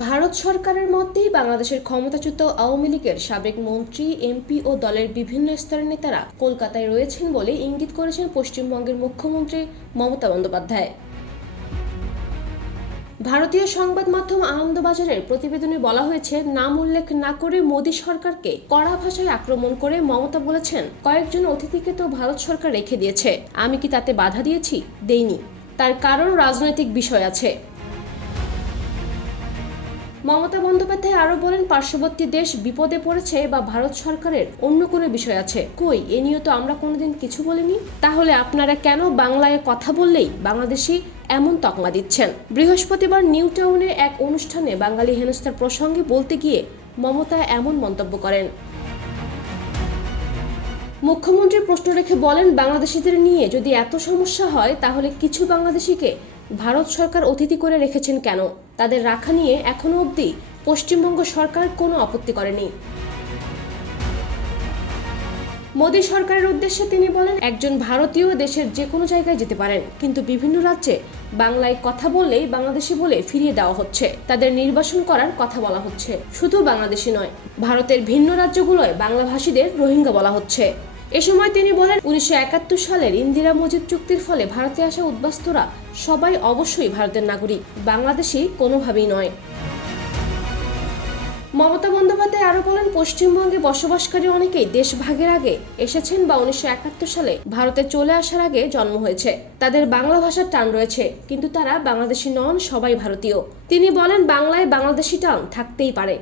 ভারত সরকারের মধ্যেই বাংলাদেশের ক্ষমতাচ্যুত আওয়ামী লীগের সাবেক মন্ত্রী, এমপি ও দলের বিভিন্ন স্তরের নেতারা কলকাতায় রয়েছেন বলে ইঙ্গিত করেছেন পশ্চিমবঙ্গের মুখ্যমন্ত্রী মমতা বন্দ্যোপাধ্যায়। ভারতীয় সংবাদ মাধ্যম আনন্দবাজারের প্রতিবেদনে বলা হয়েছে, নাম উল্লেখ না করে মোদী সরকারকে কড়া ভাষায় আক্রমণ করে মমতা বলেছেন, কয়েকজন অতিথিকে তো ভারত সরকার রেখে দিয়েছে। আমি কি তাতে বাধা দিয়েছি? দেইনি। তার কারণ রাজনৈতিক বিষয় আছে। মমতা বন্দ্যোপাধ্যায় আরও বলেন, পার্শ্ববর্তী দেশ বিপদে পড়েছে বা ভারত সরকারের অন্য কোনো বিষয় আছে। কই, এ নিয়ে তো আমরা কোনোদিন কিছু বলিনি। তাহলে আপনারা কেন বাংলায় কথা বললেই বাংলাদেশি এমন তকমা দিচ্ছেন? বৃহস্পতিবার নিউ টাউনে এক অনুষ্ঠানে বাঙালি হেনস্থার প্রসঙ্গে বলতে গিয়ে মমতা এমন মন্তব্য করেন। মুখ্যমন্ত্রী প্রশ্ন রেখে বলেন, বাংলাদেশিদের নিয়ে যদি এত সমস্যা হয়, তাহলে কিছু বাংলাদেশিকে ভারত সরকার অতিথি করে রেখেছেন কেন? তাদের রাখা নিয়ে এখনও অবধি পশ্চিমবঙ্গ সরকার কোনো আপত্তি করেনি। মোদী সরকারের উদ্দেশ্যে তিনি বলেন, একজন ভারতীয় দেশের যে কোনো জায়গায় যেতে পারেন, কিন্তু বিভিন্ন রাজ্যে বাংলায় কথা বললেই বাংলাদেশি বলে ফিরিয়ে দেওয়া হচ্ছে। তাদের নির্বাসন করার কথা বলা হচ্ছে। শুধু বাংলাদেশি নয়, ভারতের ভিন্ন রাজ্যগুলোয় বাংলাভাষীদের রোহিঙ্গা বলা হচ্ছে। এ সময় তিনি বলেন, উনিশশো একাত্তর সালের ইন্দিরা মজিদ চুক্তির ফলে ভারতে আসা উদ্বাস্তুরা সবাই অবশ্যই ভারতের নাগরিক, বাংলাদেশি কোনোভাবেই নয়। মমতা বন্দ্যোপাধ্যায় আরও বলেন, পশ্চিমবঙ্গে বসবাসকারী অনেকেই দেশভাগের আগে এসেছেন বা উনিশশো একাত্তর সালে ভারতে চলে আসার আগে জন্ম হয়েছে। তাদের বাংলা ভাষার টান রয়েছে, কিন্তু তারা বাংলাদেশি নন, সবাই ভারতীয়। তিনি বলেন, বাংলায় বাংলাদেশি টান থাকতেই পারে।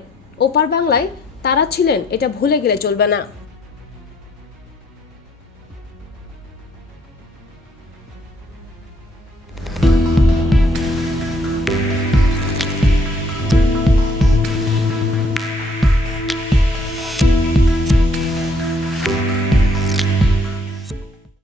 ওপার বাংলায় তারা ছিলেন, এটা ভুলে গেলে চলবে না।